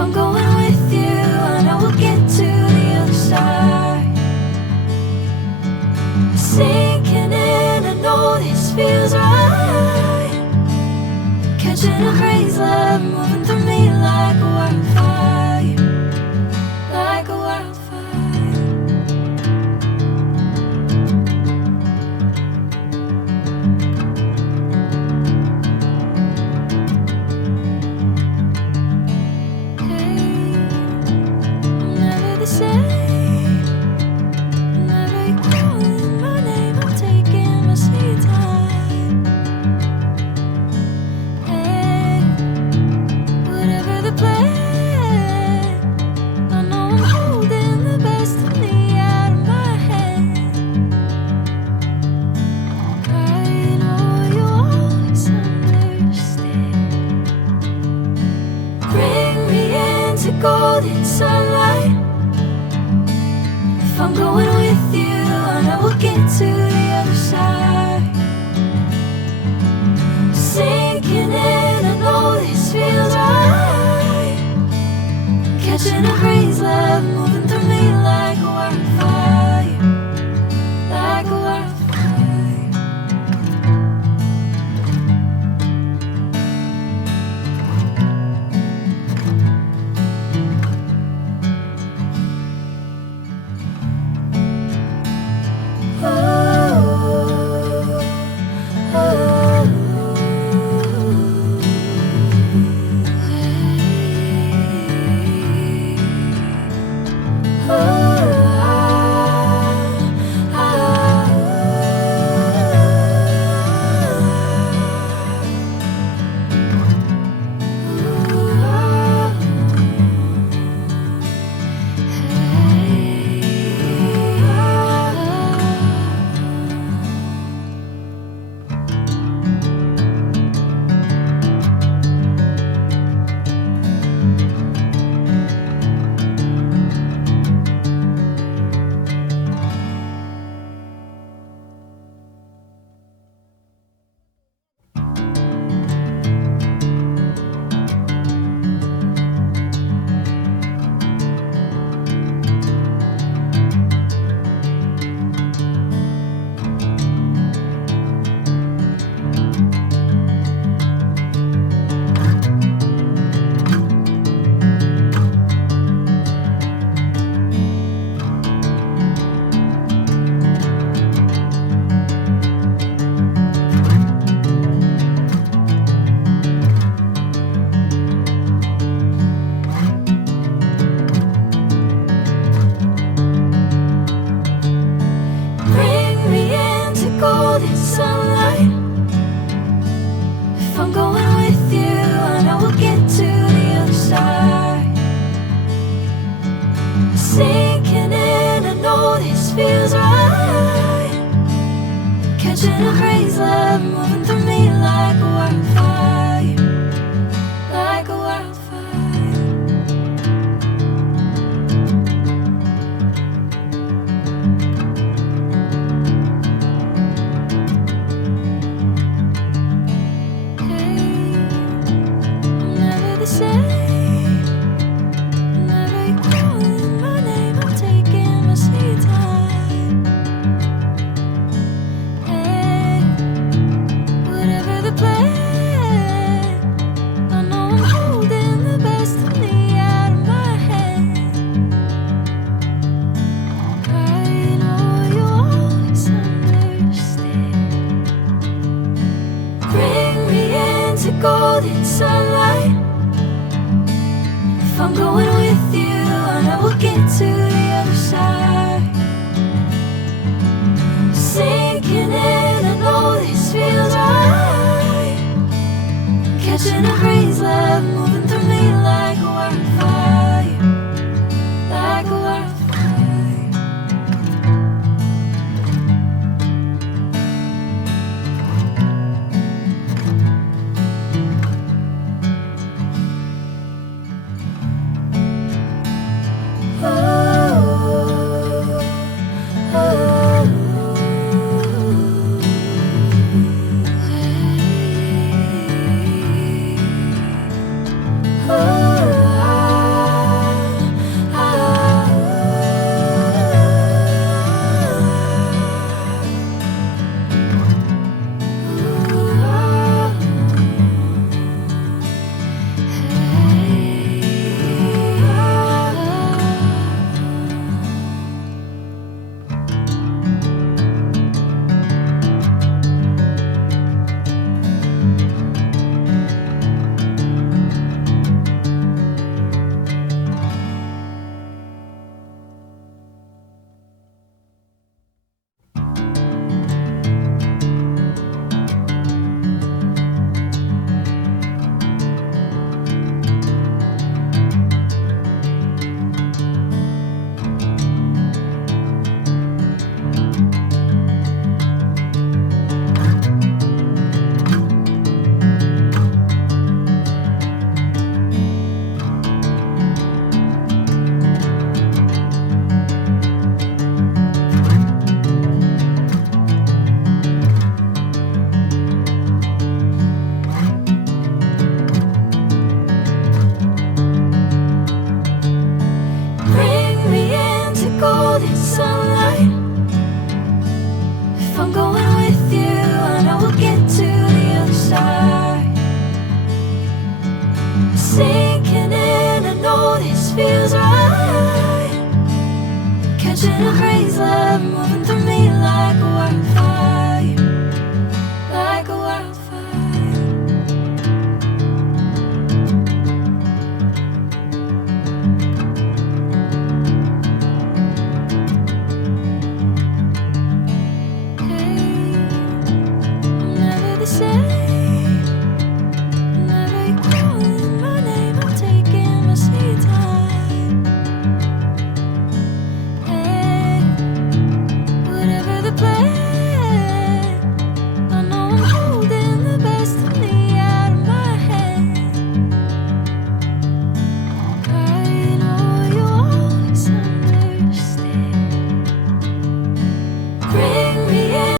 I'm going with you, I know we'll get to the other side. Sinking in, I know this feels right. Catching a breeze, love moving through me like a wildfire, like a wildfire. Golden sunlight. If I'm going with you, I know we'll get to the other side. Sinking in, I know this feels right. Catching a breeze, love moving through me like a wildfire, like a wildfire. Golden sunlight. If I'm going with you, I know we'll get to the other side. Sinking in, I know this feels right. Catching a breeze, love moving through me like a wildfire, like a wildfire. sinking in, I know this feels right. Catching a breeze, love moving through me like a